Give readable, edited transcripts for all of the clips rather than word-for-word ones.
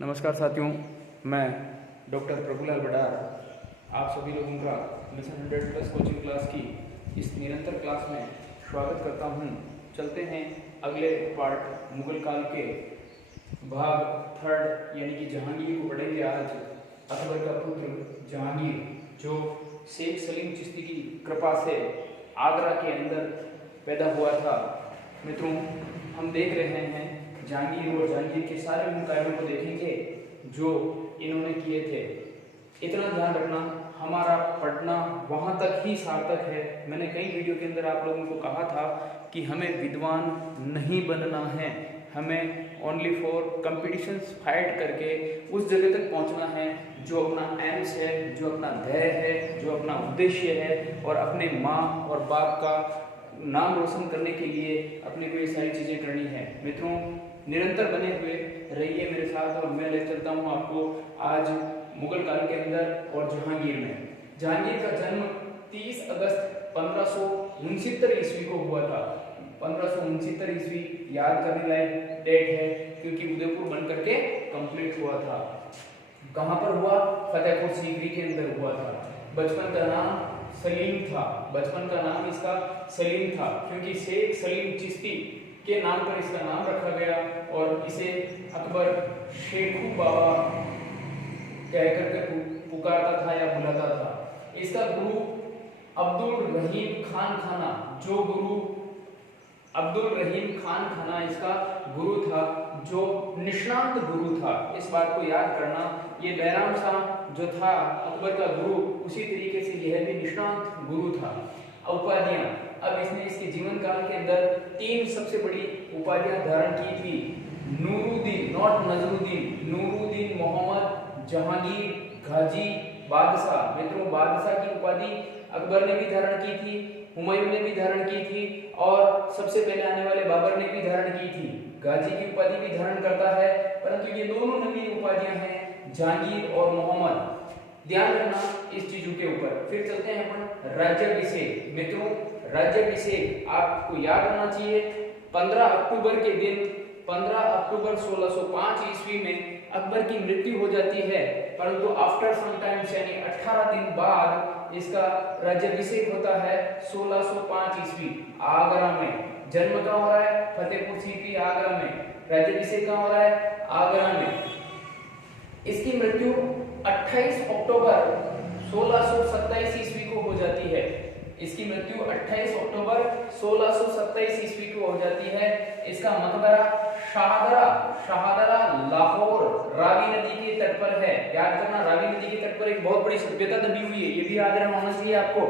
नमस्कार साथियों, मैं डॉक्टर प्रभुलाल बडार आप सभी लोगों का मिशन 100+ कोचिंग क्लास की इस निरंतर क्लास में स्वागत करता हूं। चलते हैं अगले पार्ट मुगल काल के भाग थर्ड यानी कि जहांगीर को पढ़ेंगे। आज अकबर का पुत्र जहांगीर जो शेख सलीम चिश्ती की कृपा से आगरा के अंदर पैदा हुआ था। मित्रों, हम देख रहे हैं जहांगीर और जहांगीर के सारे उन कार्यों को देखेंगे जो इन्होंने किए थे। इतना ध्यान रखना, हमारा पढ़ना वहाँ तक ही सार्थक है। मैंने कई वीडियो के अंदर आप लोगों को कहा था कि हमें विद्वान नहीं बनना है, हमें ओनली फॉर कंपटीशंस फाइट करके उस जगह तक पहुँचना है जो अपना एम्स है, जो अपना ध्येय है, जो अपना उद्देश्य है, और अपने माँ और बाप का नाम रोशन करने के लिए अपने को ये सारी चीज़ें करनी है। मित्रों, निरंतर बने हुए रहिए मेरे साथ और मैं ले चलता हूँ आपको आज मुगल काल के अंदर और जहांगीर में। जहांगीर का जन्म 30 अगस्त 1569 ईस्वी को हुआ था। 1569 ईस्वी याद करने लायक डेट है क्योंकि उदयपुर बन करके कंप्लीट हुआ था। कहाँ पर हुआ? फतेहपुर सीकरी के अंदर हुआ था। बचपन का नाम सलीम था। बचपन का नाम इसका सलीम था क्योंकि शेख सलीम चिश्ती के नाम पर इसका नाम रखा गया और इसे अकबर शेखू बाबा कहकर के पुकारता था या बुलाता था। इसका गुरु अब्दुल रहीम खान खाना, जो गुरु अब्दुल रहीम खान खाना इसका गुरु था, जो निष्णांत गुरु था। इस बात को याद करना, ये बैराम शाह जो था अकबर का गुरु, उसी तरीके से यह भी निष्णांत गुरु था। उपाधियां, अब इसने इसके जीवन काल के अंदर 3 सबसे बड़ी उपाधियां धारण की थी। नूरुद्दीन, नॉट नजरुद्दीन, नूरुद्दीन मोहम्मद जहांगीर गाजी बादशाह। मित्रों, बादशाह की उपाधि अकबर ने भी धारण की थी, हुमायूं ने भी धारण की थी और सबसे पहले आने वाले बाबर ने भी धारण की थी। गाजी की उपाधि भी धारण करता है, परंतु ये दोनों नवीन उपाधियां हैं, जहांगीर और मोहम्मद। ध्यान रखना इस चीजों के ऊपर। फिर चलते हैं अपन राज्याभिषेक। मित्रों, राज्याभिषेक आपको याद होना चाहिए। 15 अक्टूबर के दिन, 15 अक्टूबर 1605 ईस्वी में अकबर की मृत्यु हो जाती है, परंतु आफ्टर सम टाइम्स यानी 18 दिन बाद इसका राज्याभिषेक होता है 1605 ईस्वी आगरा में। जन्म कहाँ हो रहा है? फतेहपुर सीकरी आगरा में। राज्याभिषेक कहाँ हो रहा है? आगरा में। इसकी मृत्यु 28 अक्टूबर 1627 ईस्वी को हो जाती है। इसकी मृत्यु 28 अक्टूबर 1627 ईस्वी को हो जाती है। इसका मकबरा शाहदरा लाहौर रावी नदी के तट पर है। याद करना, रावी नदी के तट पर एक बहुत बड़ी सभ्यता दबी हुई है, ये भी याद रहना होना चाहिए आपको,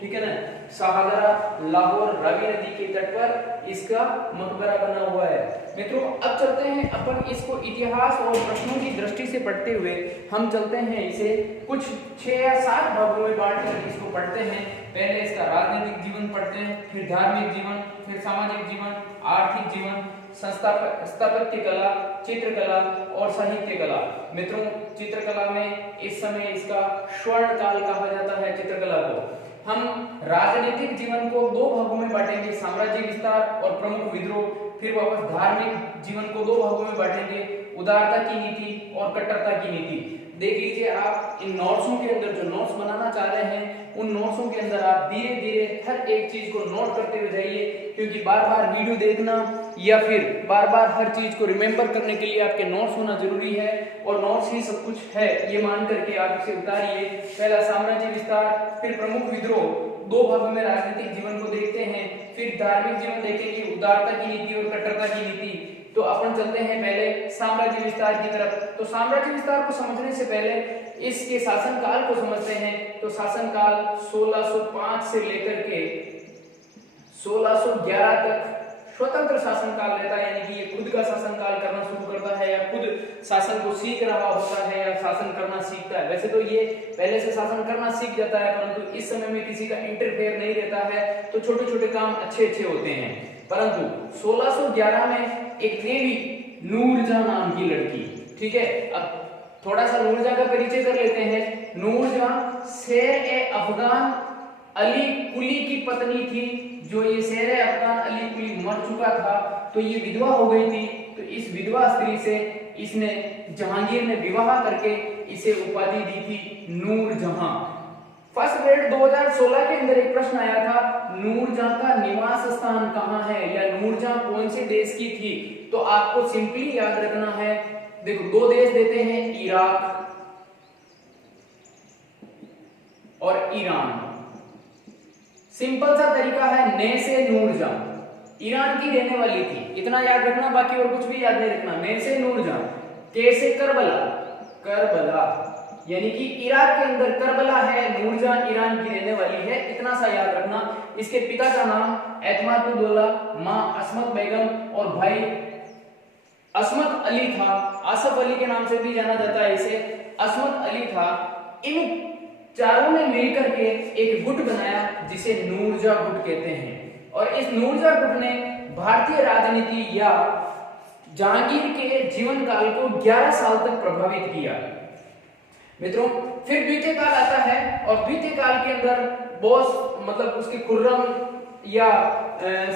ठीक है ना। शाहदरा लाहौर रावी नदी के तट पर इसका मकबरा बना हुआ है। मित्रों, अब चलते हैं अपन इसको इतिहास और प्रश्नों की दृष्टि से पढ़ते हुए हम चलते हैं इसे कुछ 6 या 7 भागों में बांट कर इसको पढ़ते हैं। पहले इसका राजनीतिक जीवन पढ़ते हैं, फिर धार्मिक जीवन, फिर सामाजिक जीवन, आर्थिक जीवन, स्थापत्य कला, चित्रकला और साहित्य कला। मित्रों, चित्रकला में इस समय इसका स्वर्ण काल कहा जाता है। चित्रकला को हम राजनीतिक जीवन को 2 भागों में बांटेंगे, साम्राज्य विस्तार और प्रमुख विद्रोह। फिर वापस धार्मिक जीवन को 2 भागों में बांटेंगे, उदारता की नीति और कट्टरता की नीति। देख लीजिए आप इन नोट्सों के अंदर, जो नोट्स बनाना चाह रहे हैं उन नोट्सों के अंदर आप धीरे धीरे हर एक चीज को नोट करते हुए जाइए, क्योंकि बार बार वीडियो देखना या फिर बार बार हर चीज को रिमेम्बर करने के लिए आपके नोट्स होना जरूरी है, और नोट्स ही सब कुछ है ये मान करके आप इसे उतारिए। पहला साम्राज्य विस्तार, फिर प्रमुख विद्रोह, 2 भागों में राजनीतिक जीवन को देखते हैं, फिर धार्मिक जीवन देखेंगे, उदारता की नीति और कट्टरता की नीति। तो अपन चलते हैं पहले साम्राज्य विस्तार की तरफ। तो साम्राज्य विस्तार को समझने से पहले इसके शासनकाल को समझते हैं। तो शासनकाल 1605 से लेकर के 1611 तक स्वतंत्र शासनकाल रहता है, यानी कि ये खुद का शासनकाल करना शुरू करता है या खुद शासन को सीख रहा होता है या शासन करना सीखता है। वैसे तो ये पहले से शासन करना सीख जाता है, परंतु इस समय में किसी का इंटरफेयर नहीं रहता है, तो छोटे छोटे काम अच्छे अच्छे होते हैं। परंतु 1611 में एक देवी नूरजहां नाम की लड़की, ठीक है, अब थोड़ा सा नूरजहां का परिचय कर लेते हैं। नूरजहां शेर-ए-अफगान अली कुली की पत्नी थी। जो ये शेर-ए-अफगान अली कुली मर चुका था, तो ये विधवा हो गई थी। तो इस विधवा स्त्री से इसने जहांगीर ने विवाह करके इसे उपाधि दी थी नूरजहां। फर्स्ट ग्रेड 2016 के अंदर एक प्रश्न आया था, नूरजहां का निवास स्थान कहां है या नूरजहां कौन से देश की थी? तो आपको सिंपली याद रखना है, देखो दो देश देते हैं, इराक और ईरान। सिंपल सा तरीका है, ने से नूरजहां, ईरान की रहने वाली थी, इतना याद रखना, बाकी और कुछ भी याद नहीं रखना। ने से नूरजहां, के से करबला, करबला यानी कि इराक के अंदर करबला है, नूरजहां ईरान की रहने वाली है, इतना सा याद रखना। इसके पिता का नाम एतमादुद्दौला, मां असमत बेगम और भाई असमत अली था। आसफ अली के नाम से भी जाना जाता है इसे, असमत अली था। इन चारों ने मिलकर के एक गुट बनाया जिसे नूरजहां गुट कहते हैं, और इस नूरजहां गुट ने भारतीय राजनीति या जहांगीर के जीवन काल को 11 साल तक प्रभावित किया। मित्रों, फिर द्वितीय काल आता है और द्वितीय काल के अंदर बॉस मतलब उसके खुर्रम या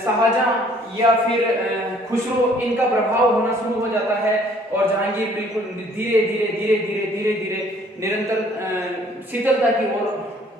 शाहजहां या फिर खुसरो, इनका प्रभाव होना शुरू हो जाता है और जहांगीर बिल्कुल धीरे धीरे धीरे धीरे धीरे धीरे निरंतर शीतलता की ओर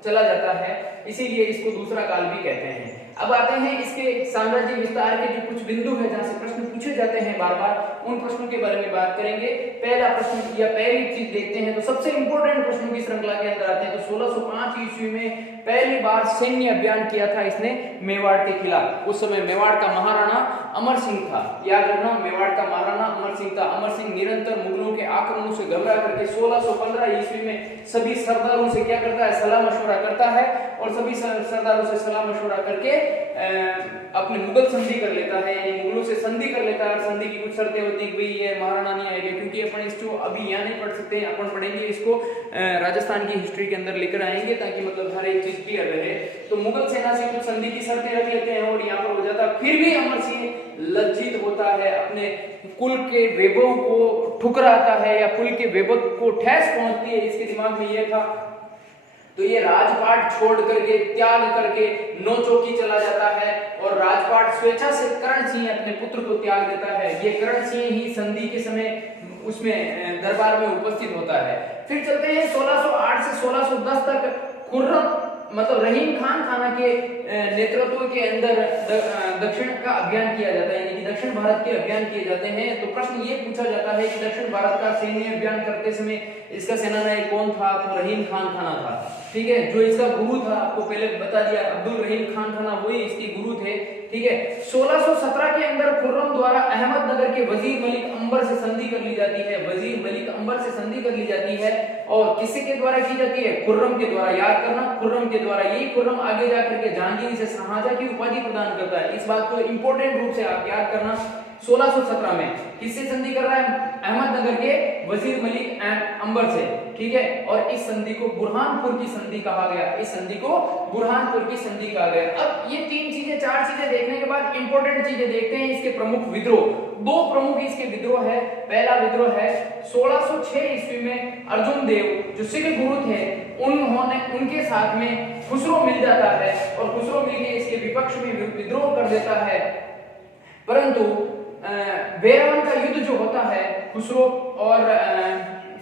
चला जाता है, इसीलिए इसको दूसरा काल भी कहते हैं। अब आते हैं इसके साम्राज्य विस्तार के जो कुछ बिंदु है जहां से प्रश्न पूछे जाते हैं बार बार, उन प्रश्नों के बारे में बात करेंगे। पहला प्रश्न या पहली चीज देखते हैं तो सबसे इंपॉर्टेंट प्रश्नों की श्रृंखला के अंदर आते हैं। तो 1605 ईस्वी में पहली बार सैन्य अभियान किया था इसने मेवाड़ के खिलाफ। उस समय मेवाड़ का महाराणा अमर सिंह था, याद रखना, मेवाड़ का महाराणा अमर सिंह था। अमर सिंह निरंतर मुगलों के आक्रमणों से घबरा करके 1615 ईस्वी में सभी सरदारों से क्या करता है, सलाह मशवरा करता है, और सभी सरदारों से सलाह मशवरा करके अपने मुगल संधि कर लेता है, यानी मुगलों से संधि कर लेता है। संधि की कुछ शर्तें होती है कि भाई ये महाराणा नहीं आएगा, क्योंकि अपन इसको अभी यहाँ नहीं पढ़ सकते, अपन पढ़ेंगे इसको राजस्थान की हिस्ट्री के अंदर लेकर आएंगे, ताकि मतलब हर एक चीज क्लियर रहे। तो मुगल सेना से कुछ संधि की शर्तें रख लेते हैं और यहाँ पर हो जाता है। फिर भी अमर सिंह लज्जित होता है, अपने कुल के वैभव को ठुकराता है या कुल के वैभव को ठेस पहुंचती है, इसके दिमाग में यह था। तो ये राजपाट छोड़ करके, त्याग करके नौचौकी चला जाता है और राजपाट स्वेच्छा से करण सिंह अपने पुत्र को त्याग देता है। ये करण सिंह ही संधि के समय उसमें दरबार में उपस्थित होता है। फिर चलते हैं 1608 से 1610 तक खुर्रम मतलब रहीम खान खाना के नेतृत्व के अंदर दक्षिण का अभियान किया जाता है, यानी कि दक्षिण भारत के अभियान किए जाते हैं। तो प्रश्न ये पूछा जाता है कि दक्षिण भारत का सैन्य अभियान करते समय इसका सेनानायक कौन था? तो रहीम खान खाना था, ठीक है। जो इसका गुरु था, आपको पहले बता दिया, अब्दुल रहीम खान खाना वही इसके गुरु थे, ठीक है। 1617 के अंदर खुर्रम द्वारा अहमदनगर के वजीर मलिक अंबर से संधि कर ली जाती है, वजीर मलिक अंबर से संधि कर ली जाती है, और किसी के द्वारा की जाती है? खुर्रम के द्वारा, याद करना, खुर्रम के द्वारा। यही खुर्रम आगे जाकर के जहांगीर से शाहजहां की उपाधि प्रदान करता है। इस बात को इंपॉर्टेंट रूप से आप याद करना। 1617 में किससे संधि कर रहा है? अहमदनगर के वजीर मलिक अंबर से, ठीक है। और इस संधि को बुरहानपुर की संधि कहा गया, इस संधि को बुरहानपुर की संधि कहा गया। अब ये तीन चीजें, चार चीजें देखने के बाद इंपॉर्टेंट चीजें देखते हैं। इसके प्रमुख विद्रोह, दो प्रमुख इसके विद्रोह है। पहला विद्रोह है 1606 ईस्वी में अर्जुन देव जो सिख गुरु थे, उनके साथ में खुसरो मिल जाता है और खुसरो मिलकर इसके विपक्ष में विद्रोह कर देता है। परंतु बैरवन का युद्ध जो होता है खुसरो और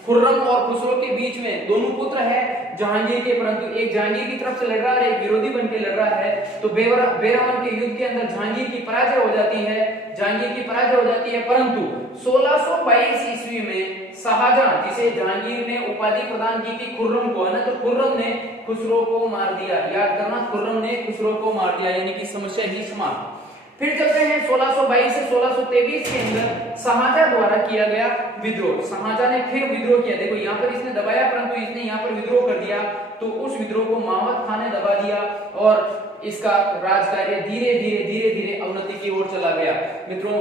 खुर्रम और खुसरो के बीच में, दोनों पुत्र है जहांगीर के, परंतु एक जहांगीर की तरफ से लड़ रहा है, एक विरोधी बन के लड़ रहा है। तो बैरवन के युद्ध के अंदर जहांगीर की पराजय हो जाती है, जहांगीर की पराजय हो जाती है। परंतु 1622 ईस्वी में शाहजहां, जिसे जहांगीर ने उपाधि प्रदान की थी खुर्रम को, है ना, तो खुर्रम ने खुसरो को मार दिया। याद करना, खुर्रम ने खुसरो को मार दिया, यानी कि समस्या ही समाप्त। फिर चलते हैं 1622 से 1623 के अंदर शाहजहां द्वारा किया गया विद्रोह। शाहजहां ने फिर विद्रोह किया, देखो यहाँ पर इसने दबाया, परंतु इसने यहाँ पर विद्रोह कर दिया। तो उस विद्रोह को महमद खान ने दबा दिया और इसका राजकार्य धीरे धीरे धीरे धीरे अवनति की ओर चला गया। मित्रों,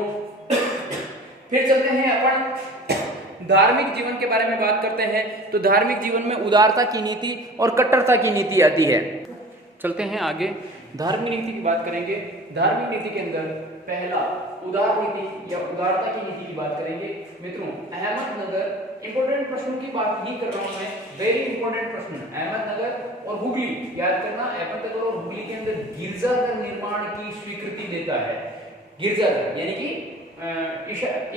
फिर चलते हैं अपन धार्मिक जीवन के बारे में बात करते हैं। तो धार्मिक जीवन में उदारता की नीति और कट्टरता की नीति आती है। चलते हैं आगे, धार्मिक नीति की बात करेंगे। धार्मिक नीति के अंदर पहला उदार नीति या उदारता की नीति की बात करेंगे। मित्रों, अहमदनगर, इंपॉर्टेंट प्रश्नों की बात ही कर रहा हूं मैं, वेरी इंपॉर्टेंट प्रश्न। अहमदनगर और हुगली, याद करना, अहमदनगर और हुगली के अंदर गिरजाघर निर्माण की स्वीकृति देता है। गिरजाघर यानी कि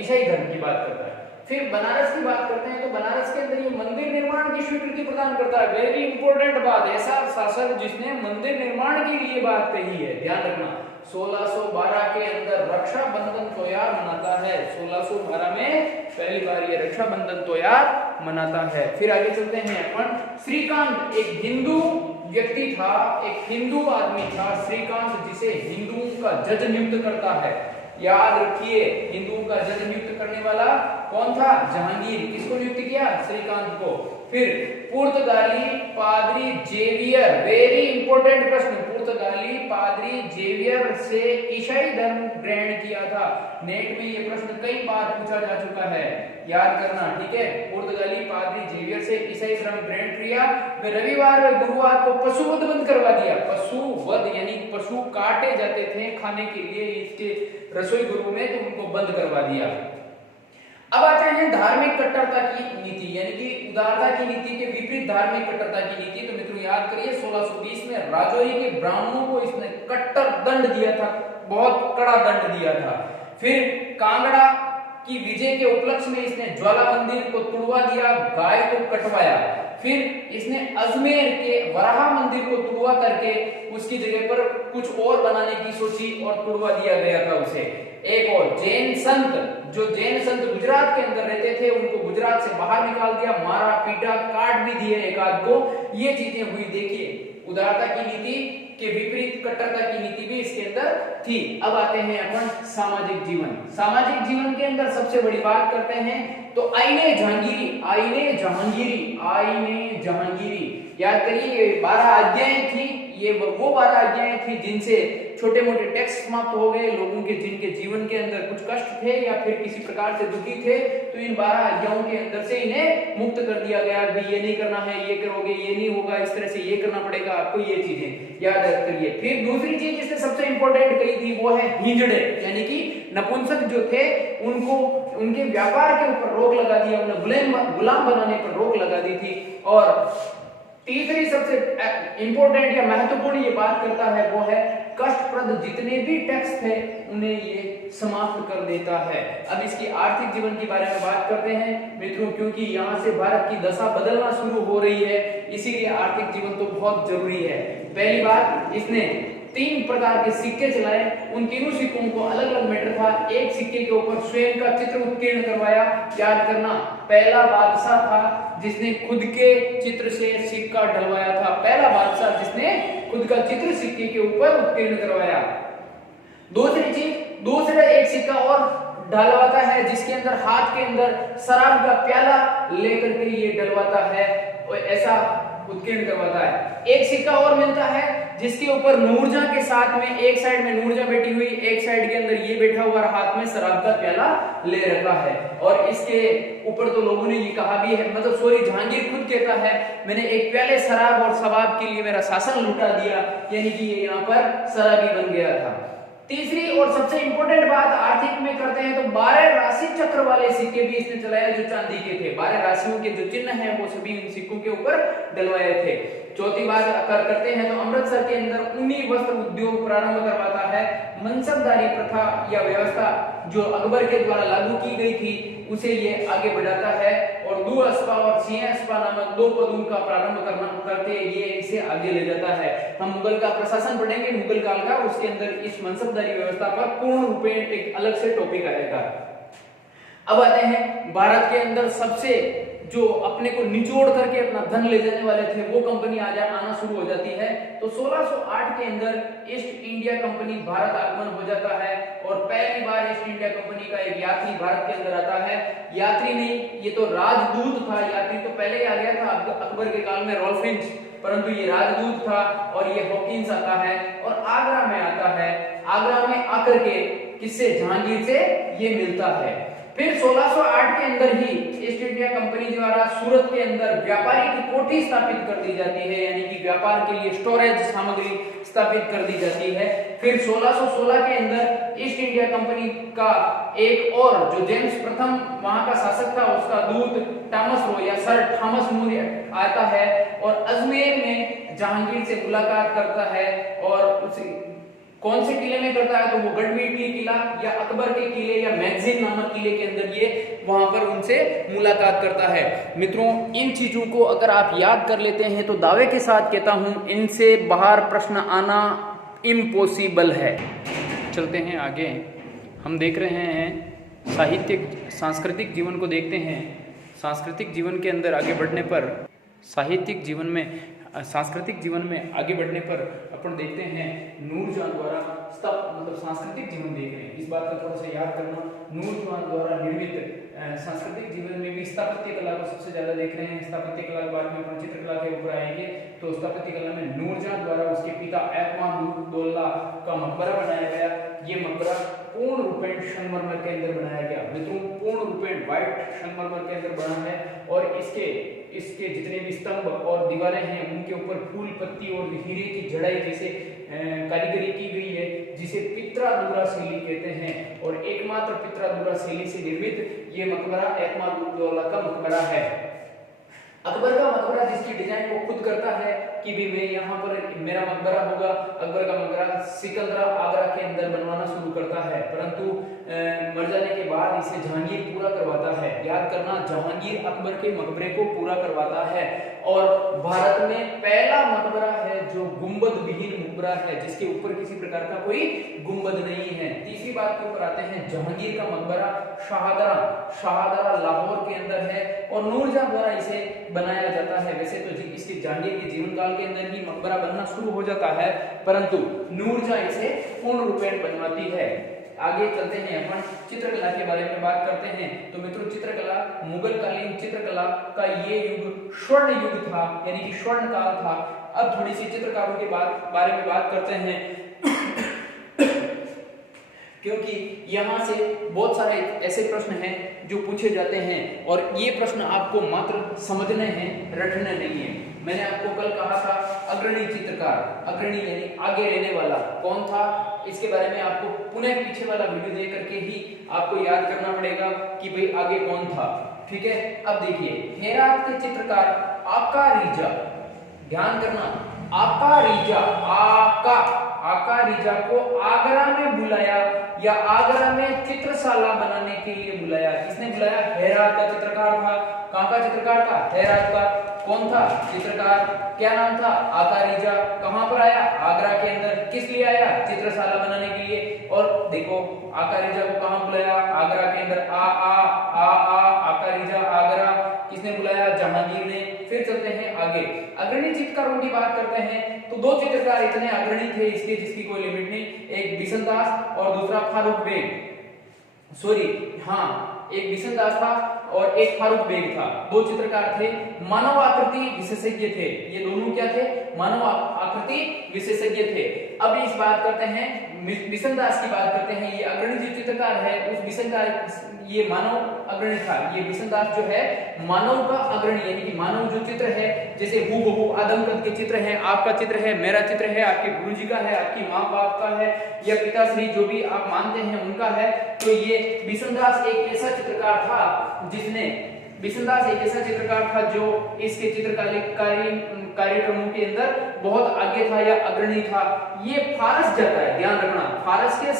ईसाई धर्म की बात करता है। फिर बनारस की बात करते हैं तो बनारस के अंदर ये मंदिर निर्माण की स्वीकृति प्रदान करता है। वेरी इंपॉर्टेंट बात, ऐसा शासक जिसने मंदिर निर्माण के लिए बात कही है, ध्यान रखना। 1612 के अंदर रक्षाबंधन त्योहार मनाता है। 1612 में पहली बार ये रक्षाबंधन त्योहार मनाता है। फिर आगे चलते हैं अपन। श्रीकांत एक हिंदू व्यक्ति था, एक हिंदू आदमी था श्रीकांत, जिसे हिंदुओं का जज नियुक्त करता है। याद रखिए, हिंदुओं का जज नियुक्त करने वाला कौन था? जहांगीर। किसको नियुक्त किया? श्रीकांत को। फिर पुर्तगाली पादरी जेवियर, वेरी इंपॉर्टेंट प्रश्न, पुर्तगाली पादरी जेवियर से ईसाई धर्म ग्रहण किया था। नेट में ये प्रश्न कई बार पूछा जा चुका है, याद करना, ठीक है। पुर्तगाली पादरी जेवियर से ईसाई धर्म ग्रहण किया। वे रविवार और गुरुवार को पशुवध बंद करवा दिया। पशुवध यानी पशु काटे जाते थे खाने के लिए इसके रसोई गृह में, तो उनको बंद करवा दिया। अब आते हैं धार्मिक कट्टरता की नीति, यानी कि उदारता की नीति के विपरीत धार्मिक कट्टरता की नीति। तो मित्रों याद करिए, 1620 में राजौरी के ब्राह्मणों को इसने कट्टर दंड दिया था, बहुत कड़ा दंड दिया था। फिर कांगड़ा की विजय के उपलक्ष्य में इसने ज्वाला मंदिर को तुड़वा दिया, गाय को कटवाया। फिर इसने अजमेर के वराह मंदिर को तुड़वा करके उसकी जगह पर कुछ और बनाने की सोची और तुड़वा दिया गया था उसे। एक और जैन संत, जो जैन संत गुजरात के अंदर रहते थे, उनको गुजरात से बाहर निकाल दिया, मारा पीटा, काट भी दिए एक आध को। ये चीजें हुई। देखिए, उदारता की नीति के विपरीत कट्टरता की नीति भी इसके अंदर थी। अब आते हैं अपन सामाजिक जीवन। सामाजिक जीवन के अंदर सबसे बड़ी बात करते हैं तो आईने जहांगीरी, आईने जहांगीरी, आईने जहांगीरी। याद करिए, 12 आज्ञाएं थी। ये वो 12 आज्ञाएं थी जिनसे छोटे मोटे टैक्स समाप्त हो गए। लोगों के जिनके जीवन के अंदर कुछ कष्ट थे या फिर किसी प्रकार से दुखी थे, तो इन 12 आज्ञाओं के अंदर से इन्हें मुक्त कर दिया गया। भाई ये नहीं करना है, ये करोगे ये नहीं होगा, इस तरह से ये करना पड़ेगा आपको, ये चीजें याद करिए। फिर दूसरी चीज जिसने सबसे इंपॉर्टेंट कही थी वो है हिजड़े, यानी कि नपुंसक जो थे उनको उनके व्यापार के ऊपर रोक लगा दिया, उन्हें गुलाम बनाने पर रोक लगा दी थी। और तीसरी सबसे इंपॉर्टेंट या महत्वपूर्ण ये बात करता है वो है कष्टप्रद जितने भी टैक्स थे उन्हें ये समाप्त कर देता है। अब इसकी आर्थिक जीवन के बारे में बात करते हैं मित्रों, क्योंकि यहाँ से भारत की दशा बदलना शुरू हो रही है, इसीलिए आर्थिक जीवन तो बहुत जरूरी है। पहली बात, इसने 3 प्रकार के सिक्के चलाए। उन तीनों सिक्कों को अलग अलग मैटर था। एक सिक्के के ऊपर स्वयं का चित्र उत्कीर्ण करवाया, याद करना। पहला बादशाह था जिसने खुद के चित्र से सिक्का ढलवाया था, पहला बादशाह जिसने खुद का चित्र सिक्के के ऊपर उत्कीर्ण करवाया। दूसरी चीज, दूसरा एक सिक्का और डलवाता है जिसके अंदर हाथ के अंदर शराब का प्याला लेकर के ये डलवाता है और ऐसा उत्कीर्ण करवाता है। एक सिक्का और मिलता है जिसके ऊपर नूरजहां के साथ में, एक साइड में नूरजहां बैठी हुई, एक साइड के अंदर ये बैठा हुआ, हाथ में शराब का प्याला ले रखा है। और इसके ऊपर तो लोगों ने ये कहा भी है, मतलब सॉरी जहांगीर खुद कहता है, मैंने एक प्याले शराब और शबाब के लिए मेरा शासन लुटा दिया, यानी कि ये यहाँ पर शराबी बन गया था। तीसरी और सबसे इंपॉर्टेंट बात आर्थिक में करते हैं तो 12 राशि चक्र वाले सिक्के भी इसने चलाए जो चांदी के थे। 12 राशियों के जो चिन्ह हैं वो सभी इन सिक्कों के ऊपर डलवाए थे। चौथी बात करते हैं तो अमृतसर के अंदर ऊनी वस्त्र उद्योग प्रारंभ करवाता है। मनसबदारी प्रथा या व्यवस्था जो अकबर के द्वारा लागू की गई थी उसे ये आगे बढ़ाता है और दूअस्पा और सिंहस्पा नामक 2 पदों का प्रारंभ करते ये इसे आगे ले जाता है। हम मुगल का प्रशासन पढ़ेंगे मुगल काल का, उसके अंदर इस मनसबदारी व्यवस्था पर पूर्ण रूप में एक अलग से टॉपिक आएगा। अब आते हैं भारत के अंदर सबसे जो अपने को निचोड़ करके अपना धन ले जाने वाले थे वो कंपनी आना शुरू हो जाती है। तो 1608 के अंदर ईस्ट इंडिया कंपनी भारत आगमन हो जाता है और पहली बार ईस्ट इंडिया कंपनी का एक यात्री भारत के अंदर आता है। यात्री नहीं, ये तो राजदूत था। यात्री तो पहले ही आ गया था अकबर के काल में, रोल्फिंच, परंतु ये राजदूत था और ये हॉकिंस आता है और आगरा में आता है। आगरा में आकर के किससे? जहांगीर से ये मिलता है। फिर 1608 के अंदर ही ईस्ट इंडिया कंपनी द्वारा सूरत के अंदर व्यापारी की कोठी स्थापित कर दी जाती है, यानी कि व्यापार के लिए स्टोरेज सामग्री स्थापित कर दी जाती है। फिर 1616 के अंदर ईस्ट इंडिया कंपनी का एक और जो जेम्स प्रथम वहां का शासक था उसका दूत थॉमस रो या सर थॉमस मूर आता है और अजमेर में जहांगीर से मुलाकात करता है और कौन से किले में करता है, तो वो गढ़वीटली किला या अकबर के किले या मैगजीन नामक किले के अंदर ये वहां पर उनसे मुलाकात करता है। मित्रों, इन चीजों को अगर आप याद कर लेते हैं तो दावे के साथ कहता हूं इनसे बाहर प्रश्न आना इम्पॉसिबल है। चलते हैं आगे, हम देख रहे हैं साहित्यिक सांस्कृतिक जीवन को देखते हैं। सांस्कृतिक जीवन के अंदर आगे बढ़ने पर सांस्कृतिक जीवन में आगे बढ़ने पर अपन देखते हैं नूरजहां द्वारा सांस्कृतिक जीवन देख रहे हैं, इस बात का थोड़ा सा याद करना। नूरजहां द्वारा निर्मित सांस्कृतिक जीवन में भी स्थापत्य कला को सबसे ज्यादा देख रहे हैं। स्थापत्य कला के बारे में अपन चित्रकला के ऊपर आएंगे, तो स्थापत्य कला में नूरजहां द्वारा उसके पिता एतमादुद्दौला का मकबरा बनाया गया। ये मकबरा पूर्ण रूपेण संगमरमर के अंदर बनाया गया। मित्रों, पूर्ण रूपेण व्हाइट संगमरमर के अंदर बना है और इसके जितने भी स्तंभ और दीवारें हैं उनके ऊपर फूल पत्ती और हीरे की जड़ाई जैसे कारीगरी की गई है, जिसे पित्रादुरा शैली कहते हैं। और एकमात्र पित्रादुरा शैली से निर्मित ये मकबरा एतमादुद्दौला का मकबरा है। अकबर का मकबरा जिसकी डिजाइन वो खुद करता है कि भी मैं यहाँ पर मेरा मकबरा होगा। अकबर का मकबरा सिकंदरा आगरा के अंदर बनवाना शुरू करता है, परंतु मर जाने के बाद इसे जहांगीर पूरा करवाता है। याद करना, जहांगीर अकबर के मकबरे को पूरा करवाता है और भारत में पहला मकबरा है जो गुंबद विहीन मकबरा है, जिसके ऊपर किसी प्रकार का कोई गुंबद नहीं है। तीसरी बात के ऊपर आते हैं, जहांगीर का मकबरा शाहदरा लाहौर के अंदर है और नूरजहां द्वारा इसे बनाया जाता है। वैसे तो इसके जहांगीर के जीवन काल के अंदर ही मकबरा बनना शुरू हो जाता है, परंतु नूरजहां इसे पूर्ण रूपेण बनवाती है। आगे चलते हैं, अपन चित्रकला के बारे में बात करते हैं। तो मित्रों, चित्रकला मुगल कालीन चित्रकला का ये युग स्वर्ण युग था, यानी कि स्वर्ण काल था। अब थोड़ी सी चित्रकारों के बारे में बात करते हैं क्योंकि यहाँ से बहुत सारे ऐसे प्रश्न हैं जो पूछे जाते हैं और ये प्रश्न आपको मात्र समझने हैं, रटने नहीं है। मैंने आपको कल कहा था अग्रणी चित्रकार, अग्रणी यानी आगे रहने वाला कौन था, इसके बारे में आपको पुनः पीछे वाला वीडियो देख करके ही आपको याद करना पड़ेगा कि भाई आगे कौन था। ठीक है, अब देखिए, हेरात के चित्रकार आका-रीजा, ध्यान करना, आका-रीजा, आका-रीजा को आगरा में बुलाया या आगरा में चित्रशाला बनाने के लिए बुलाया। किसने बुलाया? हेरात का चित्रकार था। कहां का चित्रकार था? हेरात का। कौन था चित्रकार? क्या नाम था? आका-रीजा। कहां पर आया? आगरा के अंदर। किस लिए आया? चित्रशाला बनाने के लिए। और देखो, आका-रीजा को कहां बुलाया? आगरा के अंदर। आका-रीजा आगरा। किसने बुलाया? जहांगीर ने। फिर चलते हैं आगे, अग्रणी चित्रकारों की बात करते हैं। तो दो चित्रकार इतने अग्रणी थे इसके जिसकी कोई लिमिट नहीं, एक बिशनदास और दूसरा फारूक बेग। सॉरी, हाँ, एक बिशनदास था और एक फारूक बेग था। दो चित्रकार थे, मानव आकृति विशेषज्ञ थे। ये दोनों क्या थे? मानव आकृति विशेषज्ञ थे। अब इस बात करते हैं, बिशनदास की बात करते हैं। ये अग्रणी जो चित्रकार है उस बिशनदास, ये मानव अग्रणी था। ये बिशनदास जो है मानव का अग्रणी, यानी कि मानव जो चित्र है, जैसे हूबहू आदम कद के चित्र हैं, आपका चित्र है, मेरा चित्र है, आपके गुरुजी का है, आपकी माँ बाप का है या पिताश्री जो भी आप मानते हैं उनका है। तो ये बिशनदास एक ऐसा चित्रकार था जो इसके चित्रकारी कार्यक्रमों के अंदर बहुत आगे था या अग्रणी था। ये फारस जाता है, ध्यान रखना, फारस के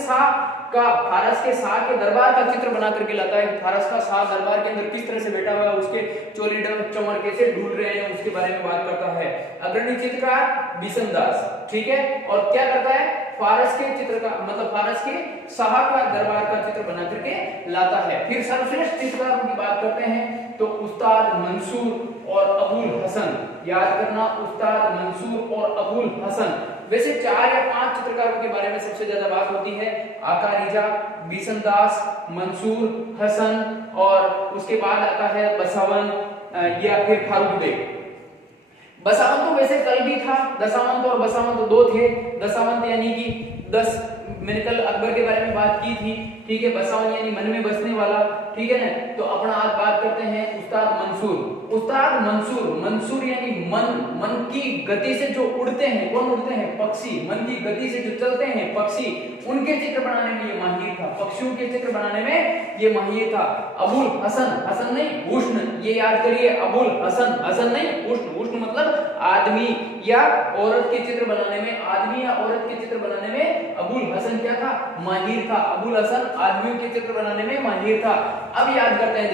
शाह के दरबार का चित्र बना करके लाता है। फारस का शाह दरबार के अंदर किस तरह से बैठा हुआ है, उसके चोली चमर कैसे ढूंढ रहे हैं, उसके बारे में बात करता है। अग्रणी चित्रकार बिशनदास, ठीक है। और क्या करता है? फारस के चित्र का मतलब फारस के शाह का दरबार का चित्र बना करके लाता है। फिर सर्वश्रेष्ठ चित्रकारों की बात करते हैं तो उस्ताद मंसूर और अबुल हसन, याद करना, उस्ताद मंसूर और अबुल हसन। वैसे 4 या 5 चित्रकारों के बारे में सबसे ज्यादा बात होती है, आका-रीजा, बिशनदास, मंसूर, हसन और उसके बाद आता है बसावन या फिर फारूक बेग। बसावंत तो वैसे कल भी था, दशावंत और बसावंत 2 थे। दशावंत यानी कि 10, मैंने कल अकबर के बारे में बात की थी, ठीक है। बसावन यानी मन में बसने वाला, ठीक है ना। तो अपना आज बात करते हैं उस्ताद मंसूर। उस्ताद मंसूर यानी मन की गति से जो उड़ते हैं, कौन उड़ते हैं? पक्षी। मन की गति से जो चलते हैं पक्षी, उनके चित्र बनाने में ये माहिर था। पक्षियों के चित्र बनाने में ये माहिर था। अबुल हसन, हसन नहीं, हुस्न, ये याद करिए, अबुल हसन, हसन नहीं उष्ण, उष्ण मतलब आदमी या औरत के चित्र बनाने में, आदमी या औरत के चित्र बनाने में अबुल हसन क्या था, माहिर था। अबुल हसन आदमियों के चित्र बनाने में माहिर था। अब याद करते हैं,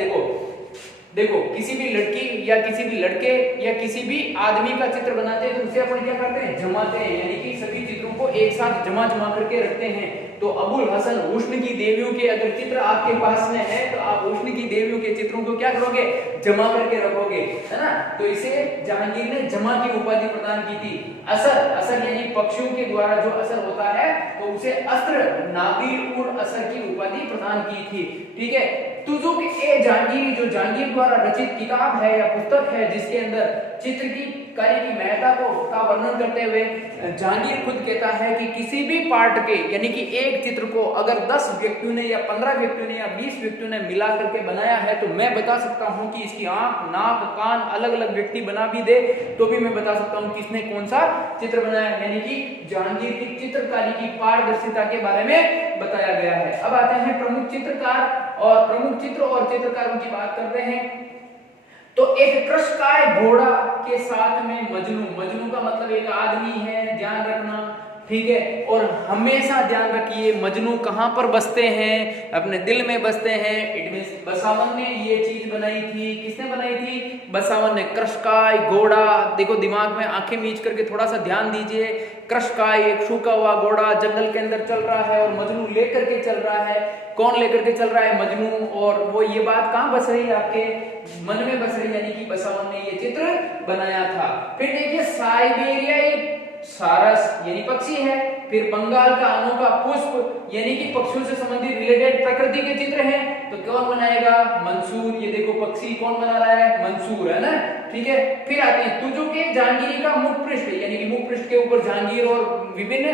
देखो किसी भी लड़की या किसी भी लड़के या किसी भी आदमी का चित्र बनाते हैं तो उसे अपन क्या करते हैं, जमाते हैं, यानी कि सभी चित्रों को एक साथ जमा करके रखते हैं। तो अबुल हसन उष्ण की देवियों के अगर चित्र आपके पास में है तो आप उष्ण की देवियों के चित्रों को क्या करोगे, जमा करके रखोगे, है ना। तो इसे जहांगीर ने जमा की उपाधि प्रदान की थी। असर, असर यानी पक्षियों के द्वारा जो असर होता है तो उसे अस्त्र, नादिर उर असर की उपाधि प्रदान की थी। ठीक है, तुजुक ए जहांगीरी जो जहांगीर द्वारा रचित किताब है या पुस्तक है जिसके अंदर चित्र की कार्य की महत्ता का वर्णन करते हुए जहांगीर खुद कहता है कि किसी भी पार्ट के यानी कि एक चित्र को अगर 10 व्यक्तियों ने या 15 व्यक्तियों ने या 20 व्यक्तियों ने मिला करके बनाया है तो मैं बता सकता हूं कि इसकी आंख, नाक, कान अलग अलग व्यक्ति बना भी दे तो भी मैं बता सकता हूं कि इसने कौन सा चित्र बनाया है। यानी कि जहांगीर की चित्रकारी की पारदर्शिता के बारे में बताया गया है। अब आते हैं प्रमुख चित्रकार और प्रमुख चित्र और चित्रकारों की बात करते हैं। तो एक कृशकाय घोड़ा के साथ में मजनू, मजनू का मतलब एक आदमी है, ध्यान रखना, ठीक है। और हमेशा ध्यान रखिए मजनू कहां पर बसते हैं, अपने दिल में बसते हैं। इट मींस बसावन ने ये चीज बनाई थी, किसने बनाई थी, बसावन ने। कृशकाय घोड़ा, देखो दिमाग में आंखें मीच करके थोड़ा सा ध्यान दीजिए। कृशकाय एक सूखा हुआ घोड़ा जंगल के अंदर चल रहा है और मजनू लेकर के चल रहा है। कौन लेकर के चल रहा है, मजनू। और वो ये बात कहां बस रही है, आपके मन में बस रही है, यानी कि बसावन ने ये चित्र बनाया था। फिर देखिए साइबेरियाई सारस यानी पक्षी है। फिर बंगाल का अनोखा पुष्प यानी कि पक्षियों से संबंधित रिलेटेड प्रकृति के चित्र हैं तो कौन बनाएगा, मंसूर। ये देखो पक्षी कौन बना रहा है, मंसूर, है ना, ठीक है। फिर आते हैं तुजुक ए जहांगीरी का मुख पृष्ठ यानी कि मुख पृष्ठ के ऊपर जहांगीर और विभिन्न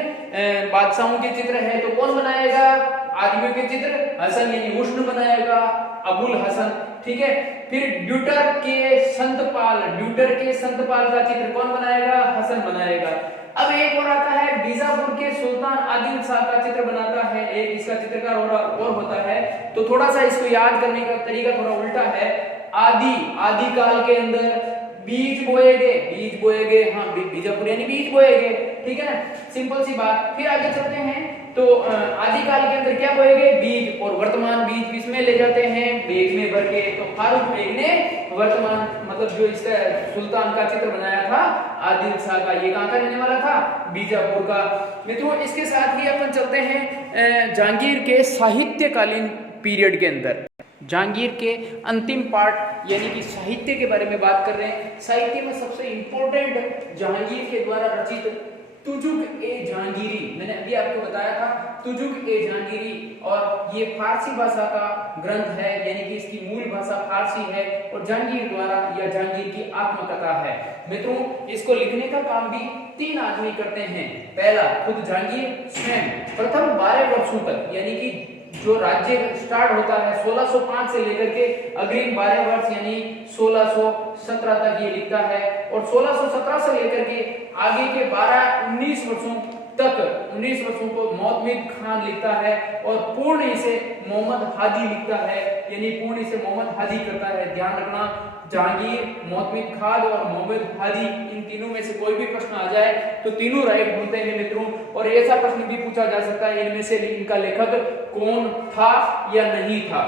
बादशाहों के चित्र है तो कौन बनाएगा, आदमियों के चित्र, हसन यानी उष्ण बनाएगा, अबुल हसन, ठीक है। फिर ड्यूटर के संतपाल, ड्यूटर के संतपाल का चित्र कौन बनाएगा, हसन बनाएगा। अब एक और आता है बीजापुर के सुल्तान आदिल शाह का चित्र बनाता है एक, इसका चित्रकार और होता है। तो थोड़ा सा इसको याद करने का तरीका थोड़ा उल्टा है। आदि काल के अंदर बीज बोएगे, हाँ बीजापुर यानी बीज बोएगे, ठीक है ना, सिंपल सी बात। फिर आगे चलते हैं तो आदिकाल के अंदर क्या बोएगे, बीज, और वर्तमान बीज किसमें ले जाते हैं, बेग में भर के। तो फारूक बेग ने वर्तमान मतलब जो इसका सुल्तान का चित्र बनाया था आदिल शाह का, ये कहां का रहने वाला था, बीजापुर का। मित्रों इसके साथ ही अपन चलते हैं जहांगीर के साहित्यकालीन पीरियड के अंदर, जहांगीर के अंतिम पार्ट यानी कि साहित्य के बारे में बात कर रहे हैं। साहित्य में सबसे इंपॉर्टेंट जहांगीर के द्वारा रचित तुजुक ए जहांगीरी, मैंने अभी आपको बताया था तुजुक ए जहांगीरी, और ये फारसी भाषा का ग्रंथ है यानी कि इसकी मूल भाषा फारसी है और जहांगीर द्वारा या जहांगीर की आत्मकथा है। मित्रों इसको लिखने का काम भी 3 आदमी करते हैं। पहला खुद जहांगीर स्वयं प्रथम 12 वर्षों तक यानी कि जो राज्य स्टार्ट होता है 1605 से लेकर के अग्रिम 12 वर्ष यानी 1617 तक ये लिखता है, और 1617 से लेकर के आगे के 19 वर्षों तक 19 वर्षों को मोहम्मद खान लिखता है, और पूर्ण इसे मोहम्मद हादी लिखता है यानी पूर्ण इसे मोहम्मद हादी करता है। ध्यान रखना जहांगीर, मोहम्मद खान और मोहम्मद हादी, इन तीनों में से कोई भी प्रश्न आ जाए तो तीनों राइट होते हैं मित्रों। और ऐसा प्रश्न भी पूछा जा सकता है इनमें से इनका लेखक कौन था या नहीं था।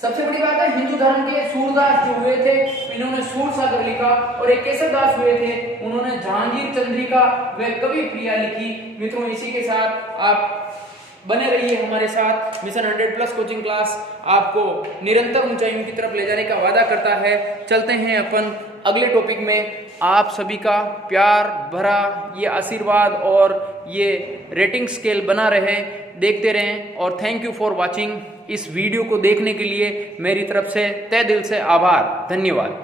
सबसे बड़ी बात है हिंदू धर्म के सूरदास जो हुए थे इन्होंने सूरसागर लिखा, और एक केसरदास हुए थे उन्होंने जहांगीर चंद्रिका व कवि प्रिया लिखी। मित्रों इसी के साथ आप बने रहिए हमारे साथ। मिशन 100+ कोचिंग क्लास आपको निरंतर ऊंचाइयों की तरफ ले जाने का वादा करता है। चलते हैं अपन अगले टॉपिक में। आप सभी का प्यार भरा ये आशीर्वाद और ये रेटिंग स्केल बना रहे, देखते रहें, और थैंक यू फॉर वॉचिंग। इस वीडियो को देखने के लिए मेरी तरफ से तहे दिल से आभार, धन्यवाद।